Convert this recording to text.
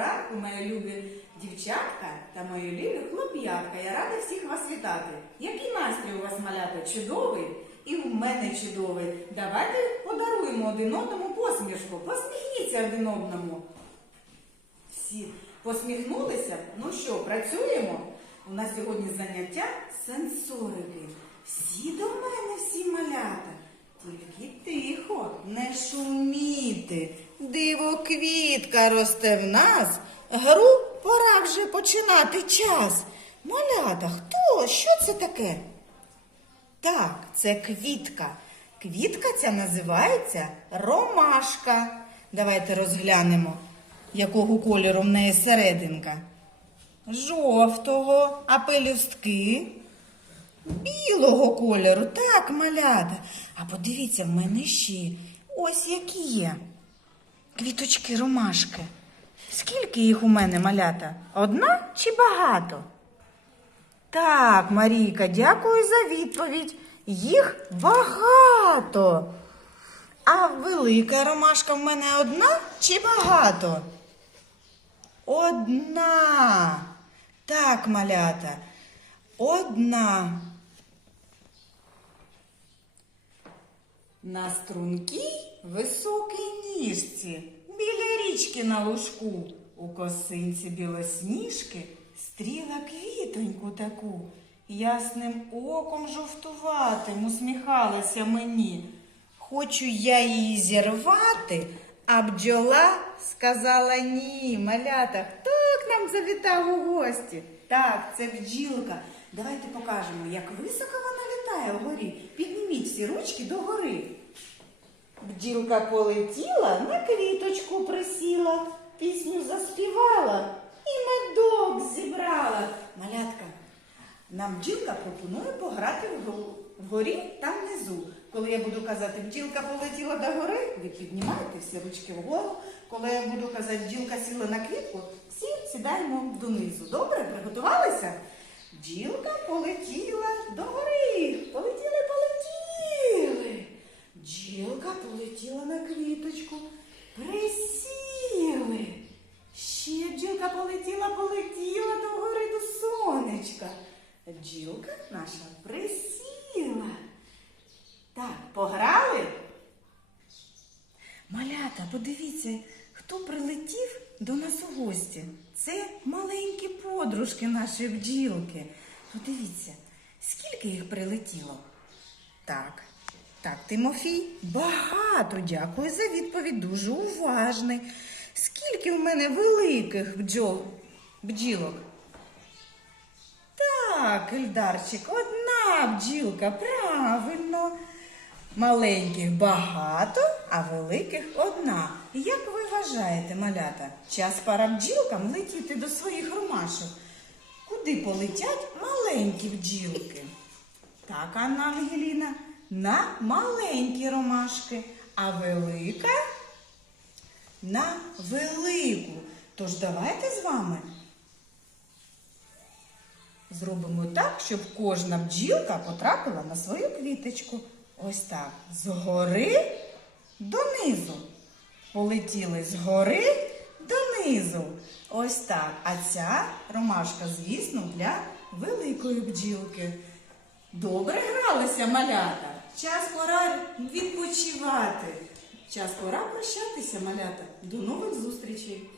ранку, мої любі дівчатка та мої любі хлоп'ятка. Я рада всіх вас вітати. Який настрій у вас малята? Чудовий і в мене чудовий. Давайте подаруємо один одному посмішку. Посміхніться один одному. Всі посміхнулися. Ну що, працюємо? У нас сьогодні заняття сенсорики. Всі до мене. Квітка росте в нас. Гру пора вже починати час. Малята, хто? Що це таке? Так, це квітка. Квітка ця називається ромашка. Давайте розглянемо, якого кольору в неї серединка. Жовтого, а пелюстки білого кольору. Так, малята. А подивіться, в мене ще ось які є. Квіточки ромашки. Скільки їх у мене малята? Одна чи багато? Так, Марійка, дякую за відповідь. Їх багато. А велика ромашка в мене одна чи багато? Одна. Так, малята. Одна. На стрункій високій ніжці, біля річки на лужку, у косинці білосніжки стріла квітоньку таку, ясним оком жовтуватим усміхалася мені. Хочу я її зірвати, а бджола сказала ні. Малята, хто к нам завітав у гості? Так, це бджілка. Давайте покажемо, як високо вона літає вгорі. Підніміть всі ручки догори. Бджілка полетіла, на квіточку присіла, пісню заспівала і медок зібрала. Малятка, нам бджілка пропонує пограти. Вгорі та внизу. Коли я буду казати, бджілка полетіла до гори, ви піднімаєте всі ручки вгору. Коли я буду казати, бджілка сіла на квітку, всі сідаємо донизу. Добре, приготувалися? Бджілка полетіла до гори. Полетіли, полетіли. Бджілка полетіла на квіточку. Присіли. Ще бджілка полетіла, полетіла до гори до сонечка. Бджілка наша присіла. Так, пограли? Малята, подивіться, хто прилетів до нас у гості. Це маленькі подружки нашої бджілки. Подивіться, скільки їх прилетіло? Так, так, Тимофій, багато. Дякую за відповідь. Дуже уважний. Скільки в мене великих бджол, бджілок? Так, Ільдарчик, одна бджілка, правильно. Маленьких багато, а великих одна. Як ви вважаєте, малята, час пора бджілкам летіти до своїх ромашок? Куди полетять маленькі бджілки? Так, Анна Ангеліна, на маленькі ромашки, а велика на велику. Тож давайте з вами зробимо так, щоб кожна бджілка потрапила на свою квіточку. Ось так. Згори донизу. Полетіли згори донизу. Ось так. А ця ромашка, звісно, для великої бджілки. Добре гралися малята. Час пора відпочивати. Час пора прощатися, малята. До нових зустрічей.